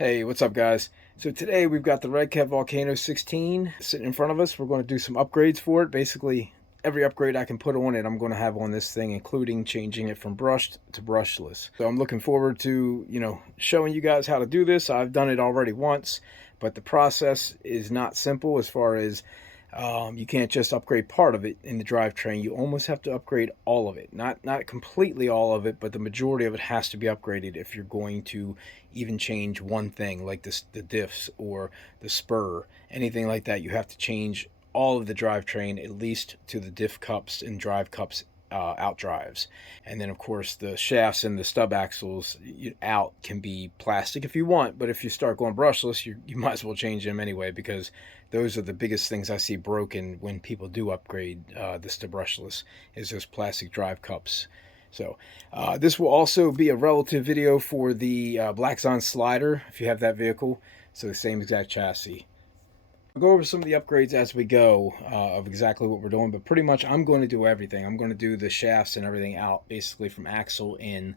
Hey, what's up, guys? So today we've got the Redcat Volcano 16 sitting in front of us. We're going to do some upgrades for it. Basically, every upgrade I can put on it, I'm going to have on this thing, including changing it from brushed to brushless. So I'm looking forward to, showing you guys how to do this. I've done it already once, but the process is not simple as far as you can't just upgrade part of it in the drivetrain. You almost have to upgrade all of it. Not completely all of it, but the majority of it has to be upgraded if you're going to even change one thing, like this, the diffs or the spur, anything like that. You have to change all of the drivetrain, at least to the diff cups and drive cups out drives. And then, of course, the shafts and the stub axles out can be plastic if you want, but if you start going brushless, you might as well change them anyway, because those are the biggest things I see broken when people do upgrade this to brushless, is those plastic drive cups. So this will also be a relative video for the Black Zon Slider, if you have that vehicle. So the same exact chassis. I'll go over some of the upgrades as we go of exactly what we're doing, but pretty much I'm going to do everything. I'm going to do the shafts and everything out, basically from axle in.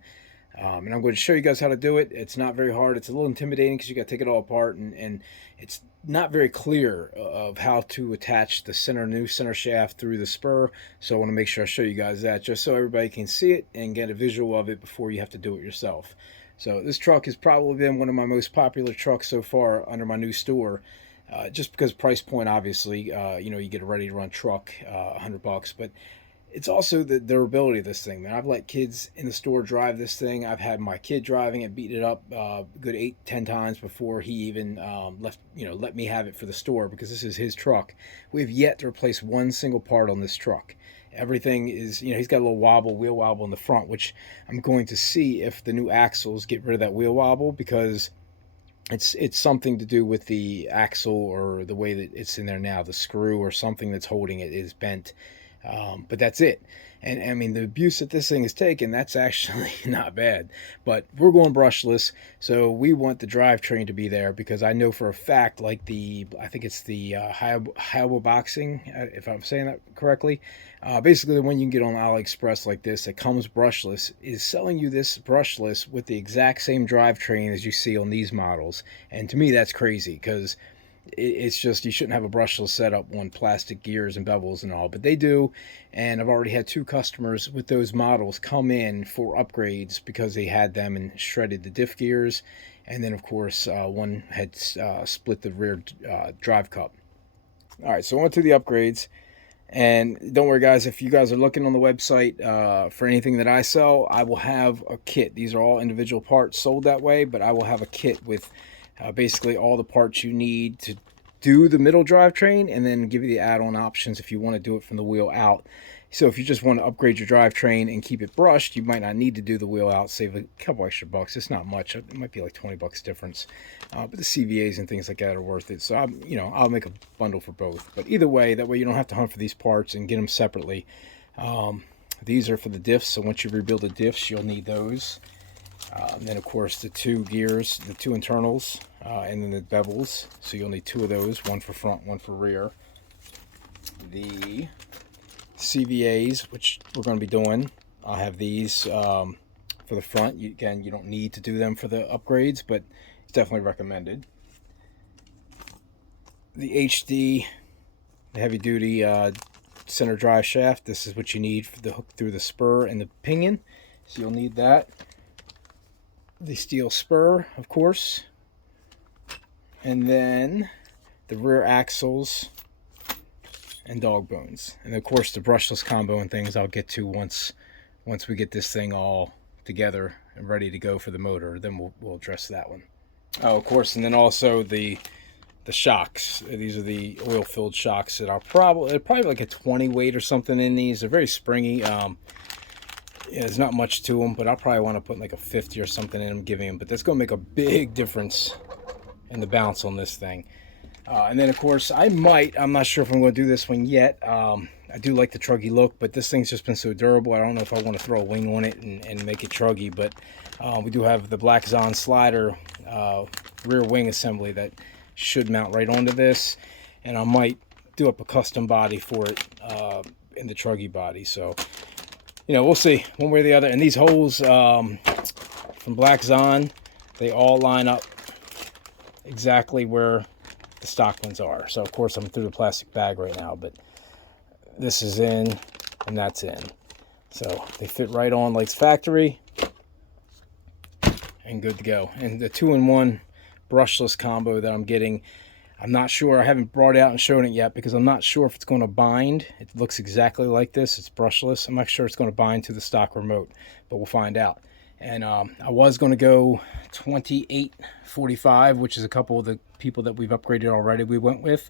And I'm going to show you guys how to do it. It's not very hard. It's a little intimidating because you got to take it all apart, and it's not very clear of how to attach the new center shaft through the spur. So I want to make sure I show you guys that, just so everybody can see it and get a visual of it before you have to do it yourself. So this truck has probably been one of my most popular trucks so far under my new store. Just because price point, obviously, you get a ready-to-run truck, $100, but it's also the durability of this thing, man. I've let kids in the store drive this thing. I've had my kid driving it, beat it up good 8-10 times before he even let me have it for the store, because this is his truck. We've yet to replace one single part on this truck. Everything is, he's got a little wheel wobble in the front, which I'm going to see if the new axles get rid of that wheel wobble, because it's something to do with the axle, or the way that it's in there now. The screw or something that's holding it is bent. But that's it. And I mean, the abuse that this thing has taken, that's actually not bad. But we're going brushless, so we want the drivetrain to be there, because I know for a fact, like I think it's the Hayabu Boxing, if I'm saying that correctly. Basically, the one you can get on AliExpress like this, that comes brushless, is selling you this brushless with the exact same drivetrain as you see on these models. And to me, that's crazy, because it's just, you shouldn't have a brushless setup on plastic gears and bevels and all, but they do. And I've already had 2 customers with those models come in for upgrades because they had them and shredded the diff gears. And then, of course, one had split the rear drive cup. All right, so on to the upgrades. And don't worry, guys, if you guys are looking on the website for anything that I sell, I will have a kit. These are all individual parts sold that way, but I will have a kit with basically all the parts you need to do the middle drivetrain, and then give you the add-on options if you want to do it from the wheel out. So if you just want to upgrade your drivetrain and keep it brushed, you might not need to do the wheel out, save a couple extra bucks. It's not much. It might be like 20 bucks difference. But the CVAs and things like that are worth it. So I'll make a bundle for both. But either way, that way you don't have to hunt for these parts and get them separately. These are for the diffs, so once you rebuild the diffs, you'll need those. And then, of course, the 2 gears, the 2 internals, and then the bevels. So you'll need 2 of those, one for front, one for rear. The CVAs, which we're going to be doing, I'll have these for the front. Again, you don't need to do them for the upgrades, but it's definitely recommended. The HD, the heavy-duty center drive shaft. This is what you need for the hook through the spur and the pinion. So you'll need that. The steel spur, of course, and then the rear axles and dog bones, and of course the brushless combo and things I'll get to once we get this thing all together and ready to go for the motor. Then we'll address that one. Oh, of course, and then also the shocks. These are the oil-filled shocks that they're probably like a 20 weight or something in these. They're very springy. Yeah, there's not much to them, but I'll probably want to put like a 50 or something in them, giving them. But that's going to make a big difference in the bounce on this thing. And then, of course, I'm not sure if I'm going to do this one yet. I do like the truggy look, but this thing's just been so durable. I don't know if I want to throw a wing on it and make it truggy. But we do have the Black Zon Slider rear wing assembly that should mount right onto this. And I might do up a custom body for it in the truggy body. So, we'll see one way or the other. And these holes from Black Zon, they all line up exactly where the stock ones are. So of course I'm through the plastic bag right now, but this is in and that's in. So they fit right on like factory and good to go. And the 2-in-1 brushless combo that I'm getting, I'm not sure. I haven't brought it out and shown it yet because I'm not sure if it's going to bind. It looks exactly like this. It's brushless. I'm not sure it's going to bind to the stock remote, but we'll find out. And I was going to go 2845, which is a couple of the people that we've upgraded already we went with.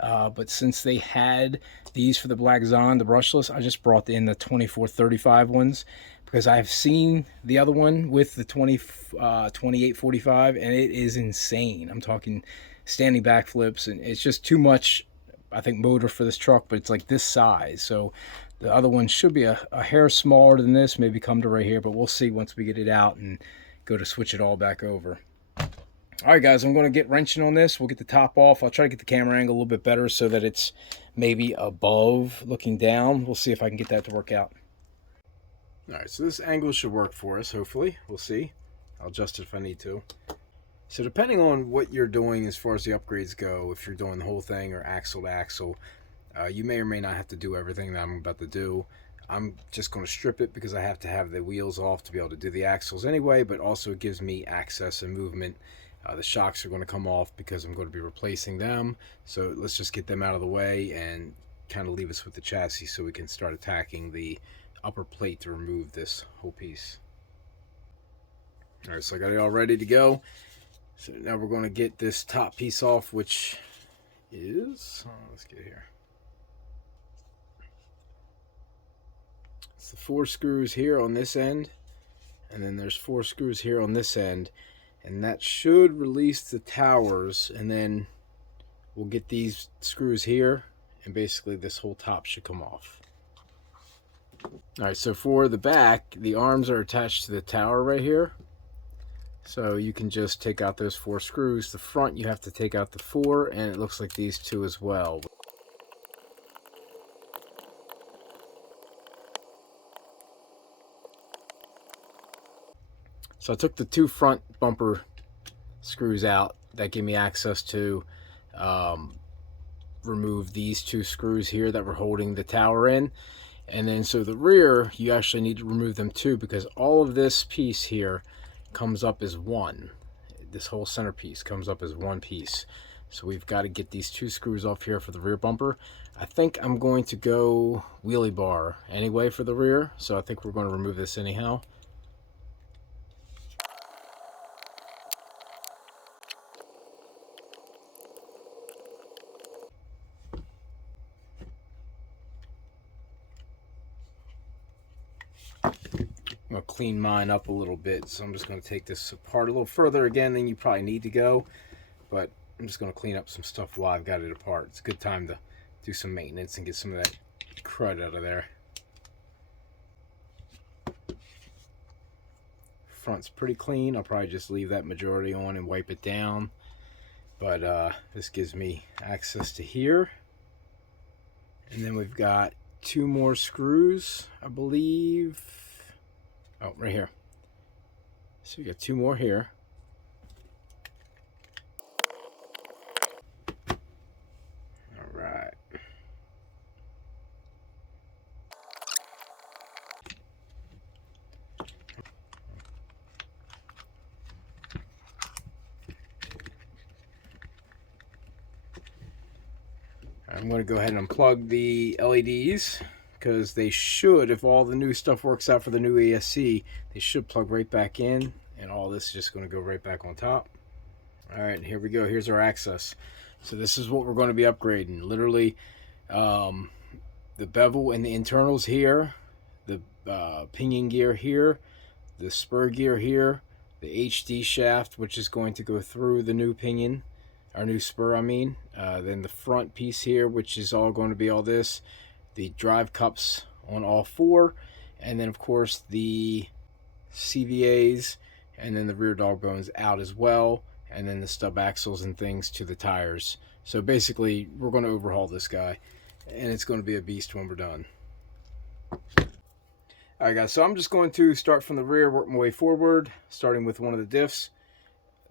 But since they had these for the Black Zon, the brushless, I just brought in the 2435 ones because I've seen the other one with the 2845 and it is insane. I'm talking standing backflips, and it's just too much, I think, motor for this truck, but it's like this size. So the other one should be a hair smaller than this, maybe come to right here, but we'll see once we get it out and go to switch it all back over. All right, guys, I'm going to get wrenching on this. We'll get the top off. I'll try to get the camera angle a little bit better so that it's maybe above looking down. We'll see if I can get that to work out. All right, so this angle should work for us, hopefully. We'll see. I'll adjust it if I need to. So depending on what you're doing as far as the upgrades go, if you're doing the whole thing or axle to axle, you may or may not have to do everything that I'm about to do. I'm just going to strip it because I have to have the wheels off to be able to do the axles anyway, but also it gives me access and movement. The shocks are going to come off because I'm going to be replacing them. So let's just get them out of the way and kind of leave us with the chassis so we can start attacking the upper plate to remove this whole piece. All right, so I got it all ready to go. So now we're going to get this top piece off, which is, let's get here. It's the 4 screws here on this end, and then there's 4 screws here on this end, and that should release the towers, and then we'll get these screws here, and basically this whole top should come off. All right, so for the back, the arms are attached to the tower right here. So you can just take out those 4 screws. The front, you have to take out the 4, and it looks like these 2 as well. So I took the 2 front bumper screws out. That gave me access to remove these 2 screws here that were holding the tower in. And then so the rear, you actually need to remove them too, because all of this piece here comes up as one. This whole centerpiece comes up as one piece. So we've got to get these 2 screws off here for the rear bumper. I think I'm going to go wheelie bar anyway for the rear. So I think we're going to remove this anyhow. I'm going to clean mine up a little bit, so I'm just going to take this apart a little further again than you probably need to go, but I'm just going to clean up some stuff while I've got it apart. It's a good time to do some maintenance and get some of that crud out of there. Front's pretty clean. I'll probably just leave that majority on and wipe it down, but this gives me access to here. And then we've got 2 more screws, I believe. Oh, right here. So we got 2 more here. All right. I'm going to go ahead and unplug the LEDs, because they should, if all the new stuff works out for the new ESC, they should plug right back in, and all this is just going to go right back on top. All right, here we go. Here's our access. So this is what we're going to be upgrading. Literally, the bevel and the internals here, the pinion gear here, the spur gear here, the HD shaft, which is going to go through the new pinion, our new spur, I mean. Then the front piece here, which is all going to be all this. The drive cups on all 4, and then of course the CVAs, and then the rear dog bones out as well, and then the stub axles and things to the tires. So basically we're going to overhaul this guy, and it's going to be a beast when we're done. Alright guys, so I'm just going to start from the rear, work my way forward, starting with one of the diffs.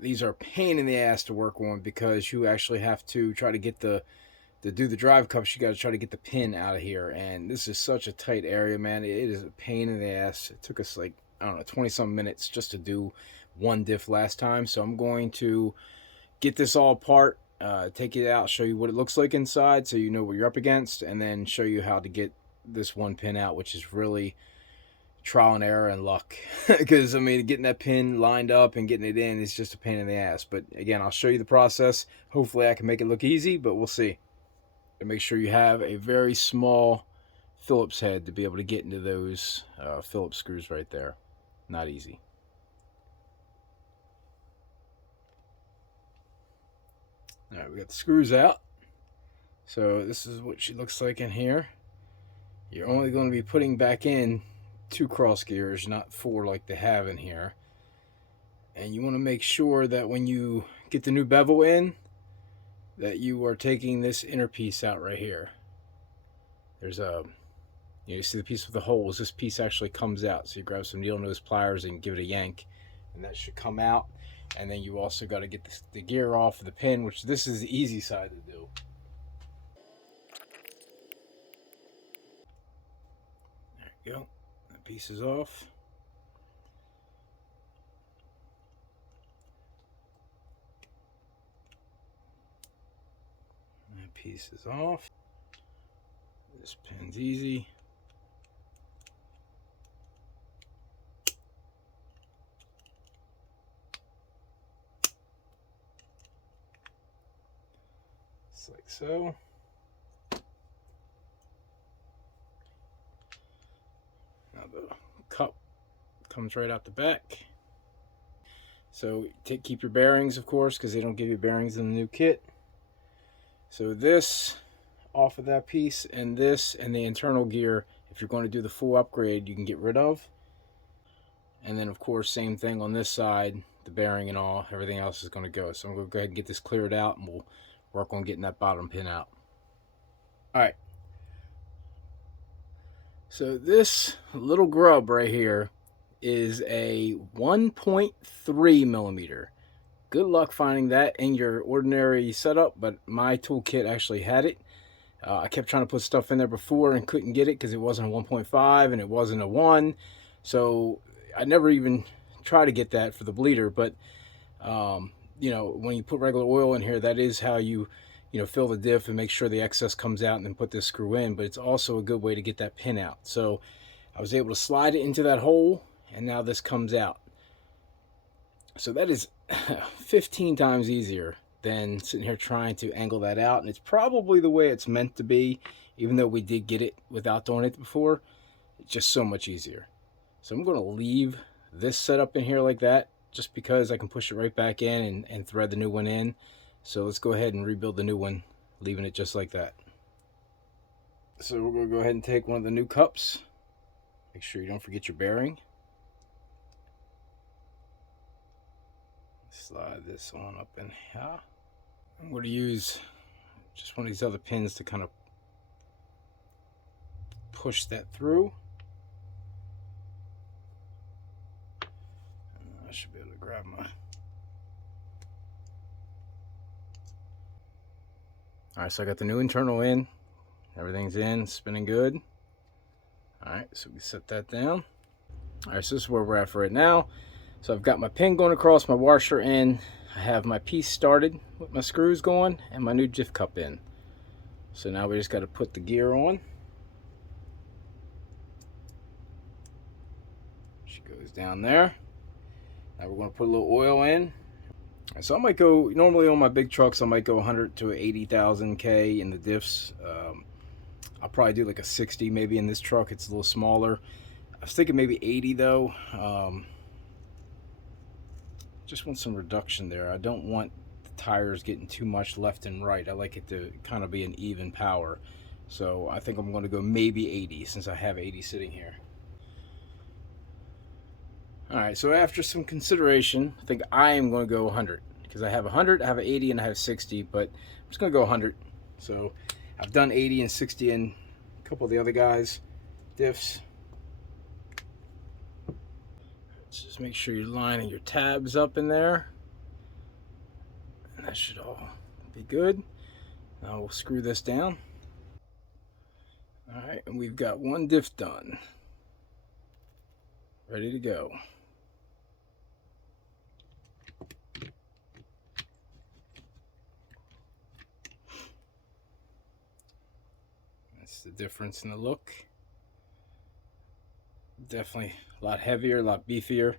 these are a pain in the ass to work on because you actually have to try to get to do the drive cups. You got to try to get the pin out of here, and this is such a tight area, man. It is a pain in the ass. It took us like, I don't know, 20 some minutes just to do one diff last time. So I'm going to get this all apart, take it out, show you what it looks like inside so you know what you're up against, and then show you how to get this one pin out, which is really trial and error and luck. Because I mean, getting that pin lined up and getting it in is just a pain in the ass. But again, I'll show you the process. Hopefully I can make it look easy, but we'll see. And make sure you have a very small Phillips head to be able to get into those Phillips screws right there. Not easy. All right, we got the screws out. So this is what she looks like in here. You're only going to be putting back in 2 cross gears, not 4 like they have in here. And you want to make sure that when you get the new bevel in, that you are taking this inner piece out right here. There's a, you see the piece with the holes. This piece actually comes out. So you grab some needle nose pliers and give it a yank, and that should come out. And then you also got to get the gear off of the pin, which this is the easy side to do. There you go. That piece is off. That piece is off. This pin's easy. Just like so. Now the cup comes right out the back. So keep your bearings, of course, because they don't give you bearings in the new kit. So this off of that piece, and this and the internal gear, if you're going to do the full upgrade, you can get rid of. And then of course, same thing on this side, the bearing and all, everything else is going to go. So I'm going to go ahead and get this cleared out, and we'll work on getting that bottom pin out. All right. So this little grub right here is a 1.3 millimeter. Good luck finding that in your ordinary setup, but my toolkit actually had it. I kept trying to put stuff in there before and couldn't get it because it wasn't a 1.5 and it wasn't a 1. So I never even tried to get that for the bleeder. But, you know, when you put regular oil in here, that is how you fill the diff and make sure the excess comes out and then put this screw in. But it's also a good way to get that pin out. So I was able to slide it into that hole, and now this comes out. So that is 15 times easier than sitting here trying to angle that out. And it's probably the way it's meant to be, even though we did get it without doing it before. It's just so much easier. So I'm going to leave this setup in here like that, just because I can push it right back in and thread the new one in. So let's go ahead and rebuild the new one, leaving it just like that. So we're going to go ahead and take one of the new cups. Make sure you don't forget your bearing. Slide this on up in here. I'm going to use just one of these other pins to kind of push that through. I should be able to grab my... Alright, so I got the new internal in. Everything's in, spinning good. Alright, so we set that down. Alright, so this is where we're at for right now. So I've got my pin going across, my washer in. I have my piece started with my screws going and my new diff cup in. So now we just got to put the gear on. She goes down there. Now we're going to put a little oil in. So I might go, normally on my big trucks, I might go 100 to 80,000 K in the diffs. I'll probably do like a 60 maybe in this truck. It's a little smaller. I was thinking maybe 80 though. Just want some reduction there. I don't want the tires getting too much left and right. I like it to kind of be an even power. So I think I'm going to go maybe 80 since I have 80 sitting here. Alright, so after some consideration, I think I am going to go 100. Because I have 100, I have an 80, and I have 60, but I'm just going to go 100. So I've done 80 and 60 in a couple of the other guys' diffs. Let's just make sure you're lining your tabs up in there. That should all be good. Now we'll screw this down. All right, and we've got one diff done. Ready to go. That's the difference in the look. Definitely a lot heavier, a lot beefier,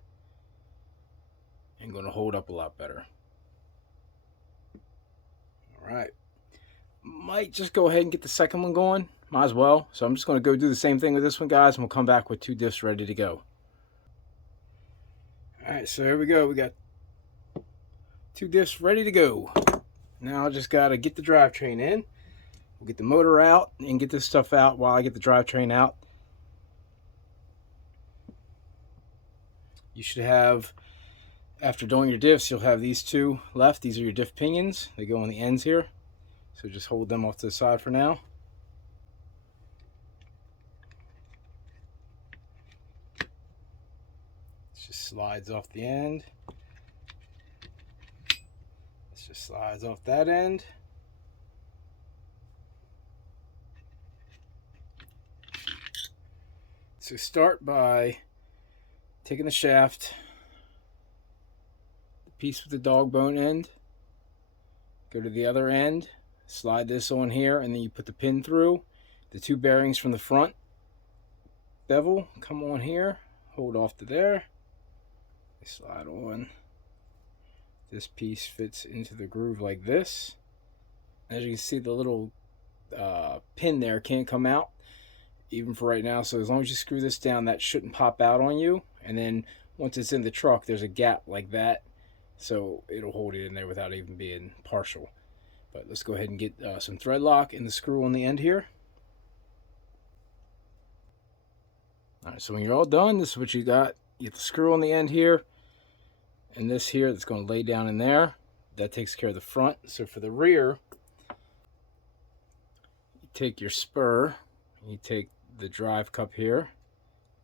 and going to hold up a lot better. All right. Might just go ahead and get the second one going. Might as well. So I'm just going to go do the same thing with this one, guys, and we'll come back with two diffs ready to go. All right, so here we go. We got two diffs ready to go. Now I just got to get the drivetrain in. We'll get the motor out and get this stuff out while I get the drivetrain out. You should have, after doing your diffs, you'll have these two left. These are your diff pinions. They go on the ends here. So just hold them off to the side for now. This just slides off the end. This just slides off that end. So start by taking the shaft, the piece with the dog bone end, go to the other end, slide this on here, and then you put the pin through. The two bearings from the front bevel come on here, hold off to there, they slide on. This piece fits into the groove like this. As you can see, the little pin there can't come out, even for right now. So as long as you screw this down, that shouldn't pop out on you. And then once it's in the truck, there's a gap like that, so it'll hold it in there without even being partial. But let's go ahead and get some thread lock and the screw on the end here. All right, so when you're all done, this is what you got. You get the screw on the end here, and this here that's going to lay down in there. That takes care of the front. So for the rear, you take your spur, and you take the drive cup here,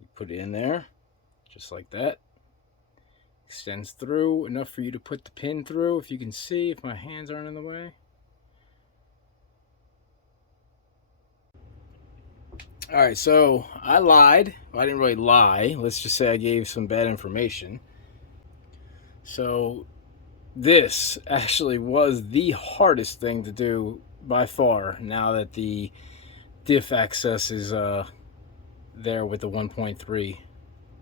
you put it in there, just like that. Extends through enough for you to put the pin through, if you can see, if my hands aren't in the way. All right, so I lied. Well, I didn't really lie. Let's just say I gave some bad information. So this actually was the hardest thing to do by far, now that the diff access is there with the 1.3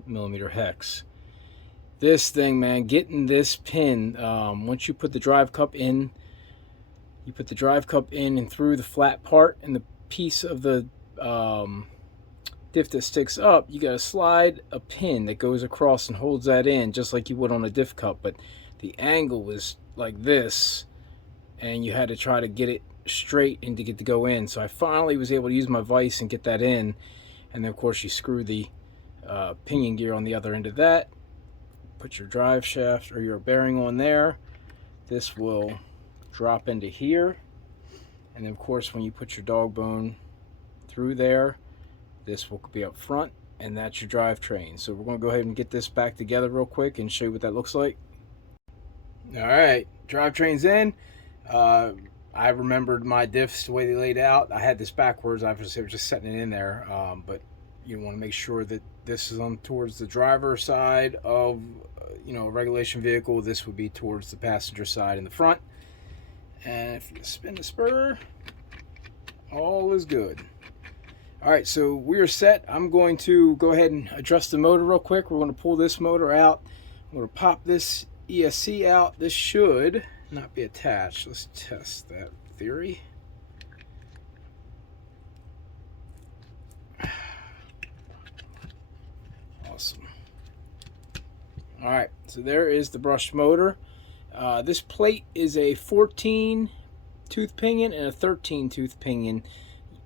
millimeter hex. This thing, man, getting this pin, once you put the drive cup in, you put the drive cup in and through the flat part, and the piece of the diff that sticks up, you got to slide a pin that goes across and holds that in, just like you would on a diff cup. But the angle was like this, and you had to try to get it straight and to get to go in. So I finally was able to use my vise and get that in. And then of course you screw the pinion gear on the other end of that, put your drive shaft or your bearing on there. This will drop into here, and then of course when you put your dog bone through there, this will be up front, and that's your drivetrain. So we're going to go ahead and get this back together real quick and show you what that looks like. All right, drivetrain's in. I remembered my diffs the way they laid out. I had this backwards. I was just setting it in there, but you want to make sure that this is on towards the driver side of a regulation vehicle. This would be towards the passenger side in the front. And if you spin the spur, all is good. All right, so we're set. I'm going to go ahead and adjust the motor real quick. We're going to pull this motor out. I'm going to pop this ESC out. This should not be attached. Let's test that theory. Awesome. All right, so there is the brushed motor. This plate is a 14 tooth pinion and a 13 tooth pinion.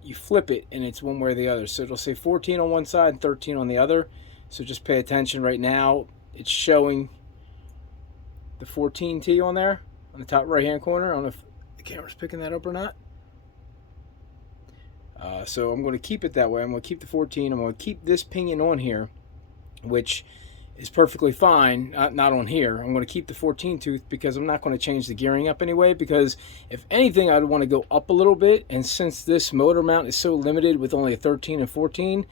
You flip it and it's one way or the other. So it'll say 14 on one side and 13 on the other. So just pay attention. Right now it's showing the 14T on there on the top right hand corner. I don't know if the camera's picking that up or not. So I'm going to keep it that way. I'm going to keep the 14. I'm going to keep this pinion on here, which is perfectly fine. Not on here. I'm going to keep the 14 tooth because I'm not going to change the gearing up anyway, because if anything I'd want to go up a little bit, and since this motor mount is so limited with only a 13 and 14,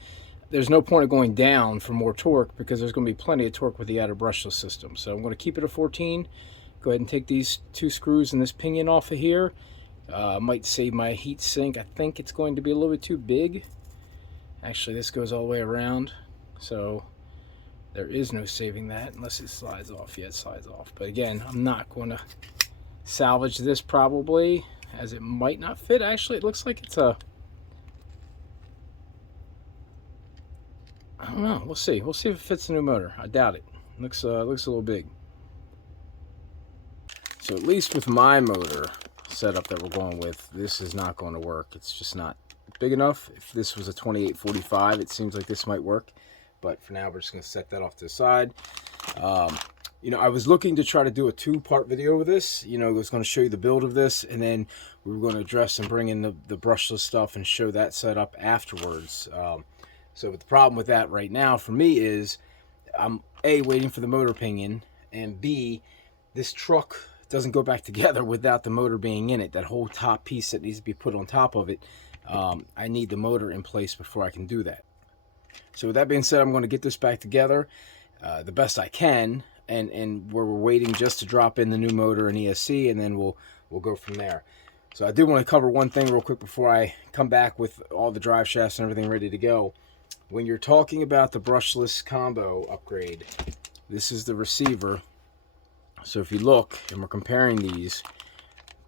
there's no point of going down for more torque because there's going to be plenty of torque with the outer brushless system. So I'm going to keep it at 14. Go ahead and take these 2 screws and this pinion off of here. Might save my heat sink. I think it's going to be a little bit too big. Actually, this goes all the way around, so there is no saving that unless it slides off. Yeah, it slides off. But again, I'm not going to salvage this probably, as it might not fit. Actually, it looks like it's a... I don't know. We'll see. We'll see if it fits the new motor. I doubt it. Looks a little big. So at least with my motor setup that we're going with, this is not going to work. It's just not big enough. If this was a 2845, it seems like this might work. But for now, we're just going to set that off to the side. You know, I was looking to try to do a 2-part video with this. You know, I was going to show you the build of this, and then we were going to address and bring in the brushless stuff and show that setup afterwards. So the problem with that right now for me is I'm A, waiting for the motor pinion, and B, this truck doesn't go back together without the motor being in it. That whole top piece that needs to be put on top of it, I need the motor in place before I can do that. So with that being said, I'm going to get this back together the best I can, and we're waiting just to drop in the new motor and ESC, and then we'll go from there. So I do want to cover one thing real quick before I come back with all the drive shafts and everything ready to go. When you're talking about the brushless combo upgrade, this is the receiver. So if you look, and we're comparing these,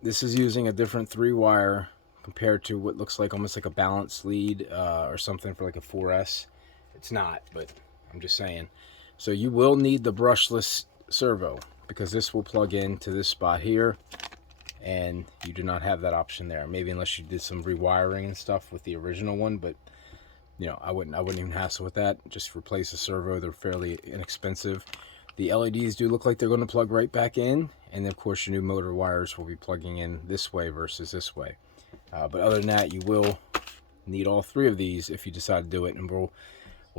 this is using a different 3-wire compared to what looks like almost like a balance lead or something for like a 4S. It's not, but I'm just saying. So you will need the brushless servo because this will plug into this spot here, and you do not have that option there. Maybe unless you did some rewiring and stuff with the original one, but you know, I wouldn't even hassle with that. Just replace the servo. They're fairly inexpensive. The LEDs do look like they're going to plug right back in, and of course your new motor wires will be plugging in this way versus this way. But other than that, you will need all 3 of these if you decide to do it, and we'll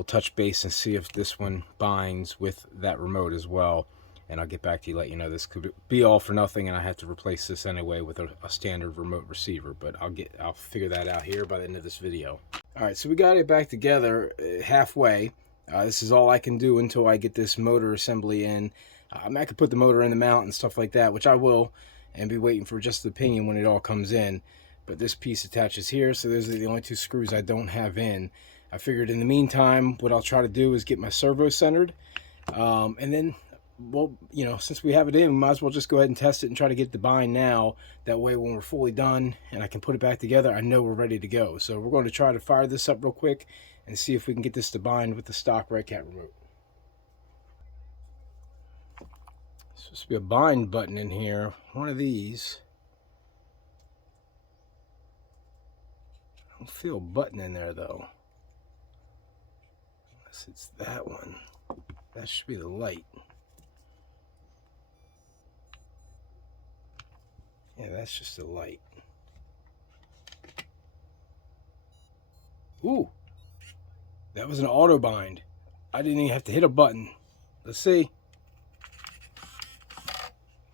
touch base and see if this one binds with that remote as well. And I'll get back to you, let you know. This could be all for nothing, and I have to replace this anyway with a standard remote receiver. But I'll figure that out here by the end of this video. All right, so we got it back together halfway. This is all I can do until I get this motor assembly in. I mean, I could put the motor in the mount and stuff like that, which I will, and be waiting for just the pinion when it all comes in. But this piece attaches here, so those are the only 2 screws I don't have in. I figured in the meantime, what I'll try to do is get my servo centered, and then, well, you know, since we have it in, we might as well just go ahead and test it and try to get it to bind now. That way, when we're fully done and I can put it back together, I know we're ready to go. So we're going to try to fire this up real quick and see if we can get this to bind with the stock Redcat remote. There's supposed to be a bind button in here. One of these. I don't feel a button in there though. Unless it's that one. That should be the light. Yeah, that's just a light. Ooh, that was an auto bind. I didn't even have to hit a button. Let's see.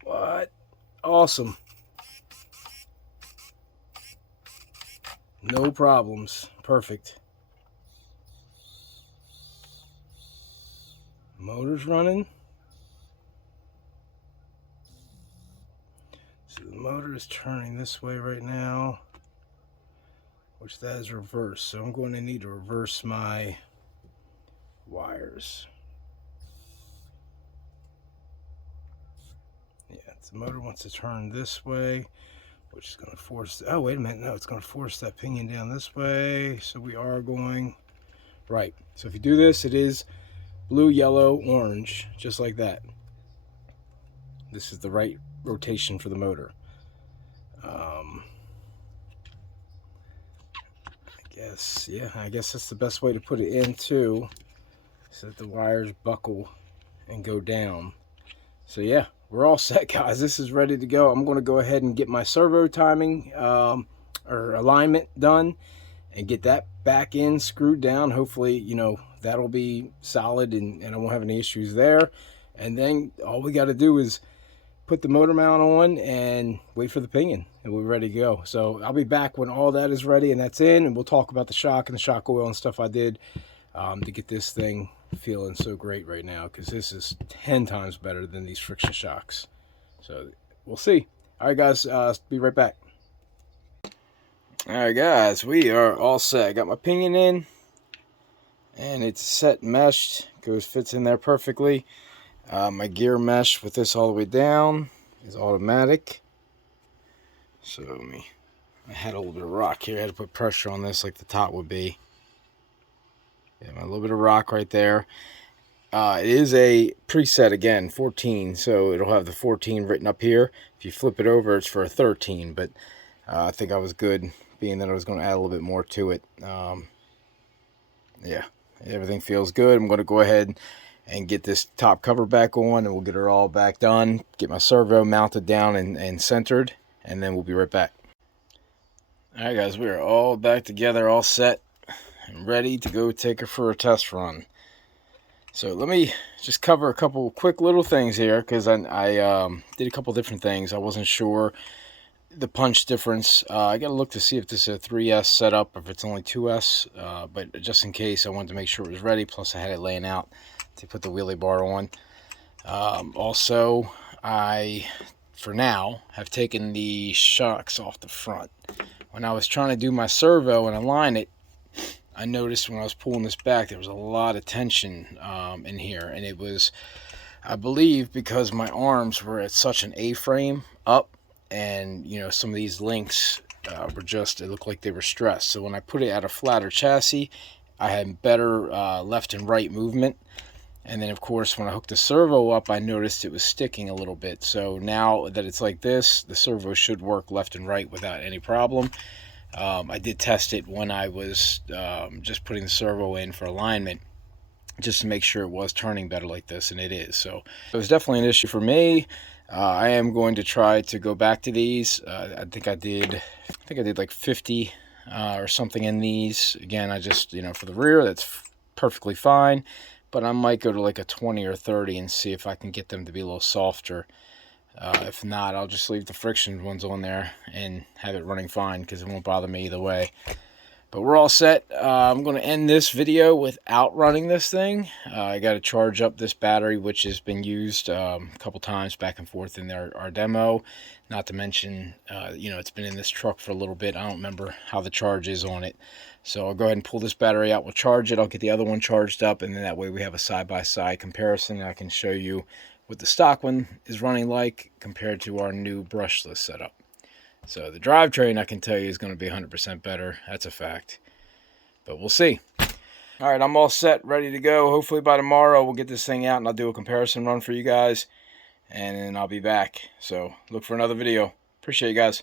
What? Awesome. No problems. Perfect. Motor's running. So the motor is turning this way right now, which that is reverse. So I'm going to need to reverse my wires. Yeah, the motor wants to turn this way, which is going to force, oh wait a minute, no, it's going to force that pinion down this way. So we are going right. So if you do this, it is blue, yellow, orange, just like that. This is the right rotation for the motor. I guess that's the best way to put it in too, so that the wires buckle and go down. So yeah, we're all set, guys. This is ready to go. I'm going to go ahead and get my servo timing or alignment done, and get that back in screwed down. Hopefully, you know, that'll be solid and I won't have any issues there. And then all we got to do is put the motor mount on and wait for the pinion, and we're ready to go. So I'll be back when all that is ready and that's in, and we'll talk about the shock and the shock oil and stuff I did to get this thing feeling so great right now, because this is 10 times better than these friction shocks. So we'll see. All right, guys, be right back. All right, guys, we are all set. I got my pinion in, and it's set meshed. Fits in there perfectly. My gear mesh with this all the way down is automatic. So I had a little bit of rock here. I had to put pressure on this like the top would be. Yeah, a little bit of rock right there. It is a preset, again, 14, so it'll have the 14 written up here. If you flip it over, it's for a 13, but I think I was good, being that I was going to add a little bit more to it. Yeah, everything feels good. I'm going to go ahead and get this top cover back on, and we'll get it all back done, get my servo mounted down and centered, and then we'll be right back. All right, guys, we are all back together, all set and ready to go take her for a test run. So let me just cover a couple quick little things here, because I did a couple different things. I wasn't sure the punch difference. I got to look to see if this is a 3S setup or if it's only 2S, but just in case, I wanted to make sure it was ready. Plus I had it laying out to put the wheelie bar on. Also, I, for now, have taken the shocks off the front. When I was trying to do my servo and align it, I noticed when I was pulling this back, there was a lot of tension in here, and it was, I believe, because my arms were at such an A-frame up, and you know, some of these links were just, it looked like they were stressed. So when I put it at a flatter chassis, I had better left and right movement. And then of course, when I hooked the servo up, I noticed it was sticking a little bit. So now that it's like this, the servo should work left and right without any problem. I did test it when I was just putting the servo in for alignment, just to make sure it was turning better like this, and it is. So it was definitely an issue for me. I am going to try to go back to these. I think I did like 50 or something in these. Again, I just, you know, for the rear, that's perfectly fine, but I might go to like a 20 or 30 and see if I can get them to be a little softer. If not, I'll just leave the friction ones on there and have it running fine, because it won't bother me either way. But we're all set. I'm going to end this video without running this thing. I got to charge up this battery, which has been used a couple times back and forth in our demo. Not to mention, you know, it's been in this truck for a little bit. I don't remember how the charge is on it. So I'll go ahead and pull this battery out. We'll charge it. I'll get the other one charged up, and then that way we have a side-by-side comparison. I can show you what the stock one is running like compared to our new brushless setup. So the drivetrain, I can tell you, is going to be 100% better. That's a fact. But we'll see. All right, I'm all set, ready to go. Hopefully by tomorrow we'll get this thing out and I'll do a comparison run for you guys. And then I'll be back. So look for another video. Appreciate you guys.